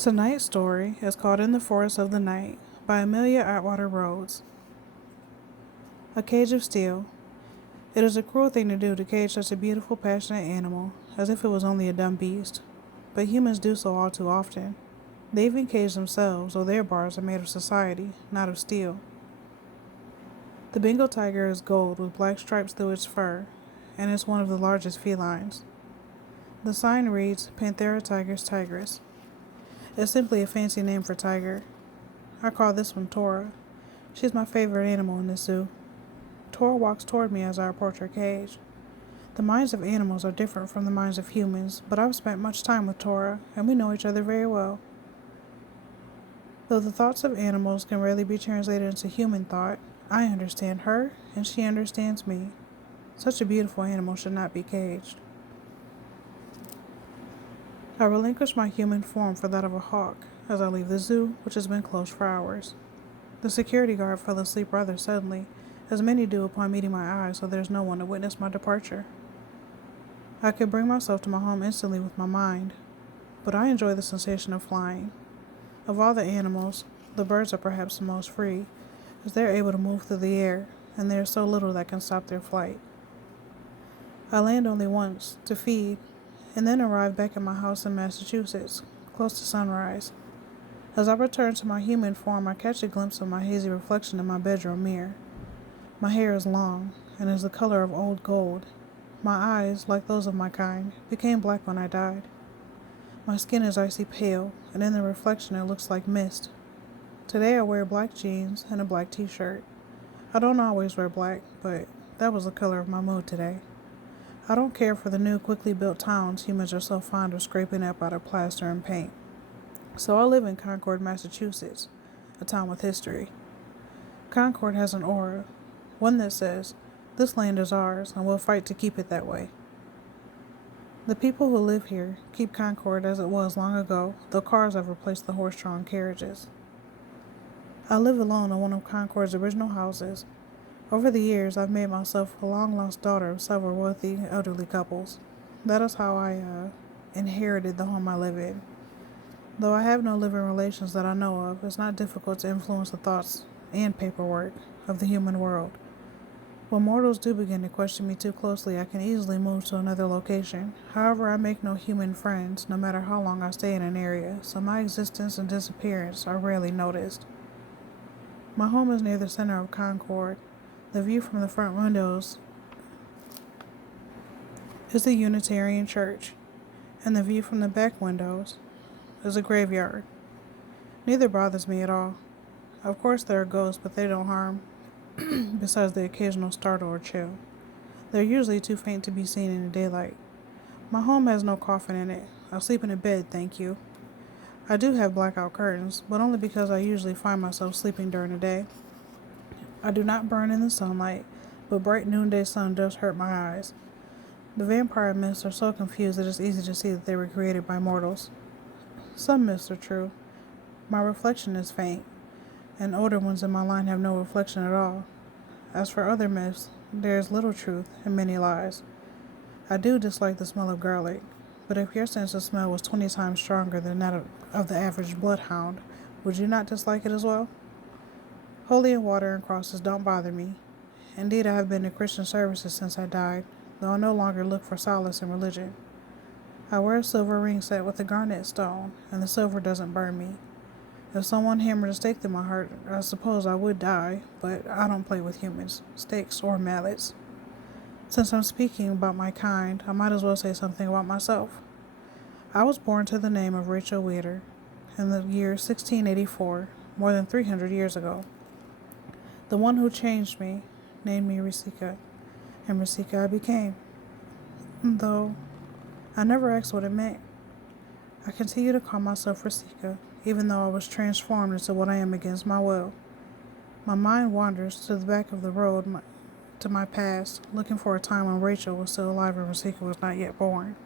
Tonight's story is called In the Forest of the Night by Amelia Atwater-Rhodes. A cage of steel. It is a cruel thing to do to cage such a beautiful, passionate animal, as if it was only a dumb beast. But humans do so all too often. They even cage themselves, though their bars are made of society, not of steel. The Bengal tiger is gold with black stripes through its fur, and is one of the largest felines. The sign reads Panthera tigris tigris. It's simply a fancy name for tiger. I call this one Tora. She's my favorite animal in the zoo. Tora walks toward me as I approach her cage. The minds of animals are different from the minds of humans, but I've spent much time with Tora, and we know each other very well. Though the thoughts of animals can rarely be translated into human thought, I understand her, and she understands me. Such a beautiful animal should not be caged. I relinquish my human form for that of a hawk as I leave the zoo, which has been closed for hours. The security guard fell asleep rather suddenly, as many do upon meeting my eyes, so there's no one to witness my departure. I could bring myself to my home instantly with my mind, but I enjoy the sensation of flying. Of all the animals, the birds are perhaps the most free, as they are able to move through the air, and there is so little that can stop their flight. I land only once, to feed, and then arrive back at my house in Massachusetts, close to sunrise. As I return to my human form, I catch a glimpse of my hazy reflection in my bedroom mirror. My hair is long, and is the color of old gold. My eyes, like those of my kind, became black when I died. My skin is icy pale, and in the reflection it looks like mist. Today I wear black jeans and a black t-shirt. I don't always wear black, but that was the color of my mood today. I don't care for the new, quickly built towns humans are so fond of scraping up out of plaster and paint. So I live in Concord, Massachusetts, a town with history. Concord has an aura, one that says, "This land is ours, and we'll fight to keep it that way." The people who live here keep Concord as it was long ago, though cars have replaced the horse-drawn carriages. I live alone in one of Concord's original houses. Over the years, I've made myself a long-lost daughter of several wealthy elderly couples. That is how I inherited the home I live in. Though I have no living relations that I know of, it's not difficult to influence the thoughts and paperwork of the human world. When mortals do begin to question me too closely, I can easily move to another location. However, I make no human friends, no matter how long I stay in an area, so my existence and disappearance are rarely noticed. My home is near the center of Concord. The view from the front windows is the Unitarian Church, and the view from the back windows is a graveyard. Neither bothers me at all. Of course there are ghosts, but they don't harm, besides the occasional startle or chill. They're usually too faint to be seen in the daylight. My home has no coffin in it. I sleep in a bed, thank you. I do have blackout curtains, but only because I usually find myself sleeping during the day. I do not burn in the sunlight, but bright noonday sun does hurt my eyes. The vampire myths are so confused that it's easy to see that they were created by mortals. Some myths are true. My reflection is faint, and older ones in my line have no reflection at all. As for other myths, there is little truth and many lies. I do dislike the smell of garlic, but if your sense of smell was 20 times stronger than that of the average bloodhound, would you not dislike it as well? Holy water and crosses don't bother me. Indeed, I have been to Christian services since I died, though I no longer look for solace in religion. I wear a silver ring set with a garnet stone, and the silver doesn't burn me. If someone hammered a stake through my heart, I suppose I would die, but I don't play with humans, stakes, or mallets. Since I'm speaking about my kind, I might as well say something about myself. I was born to the name of Rachel Weeder in the year 1684, more than 300 years ago. The one who changed me named me Risika, and Risika I became. Though I never asked what it meant. I continue to call myself Risika, even though I was transformed into what I am against my will. My mind wanders to the back of the road to my past, looking for a time when Rachel was still alive and Risika was not yet born.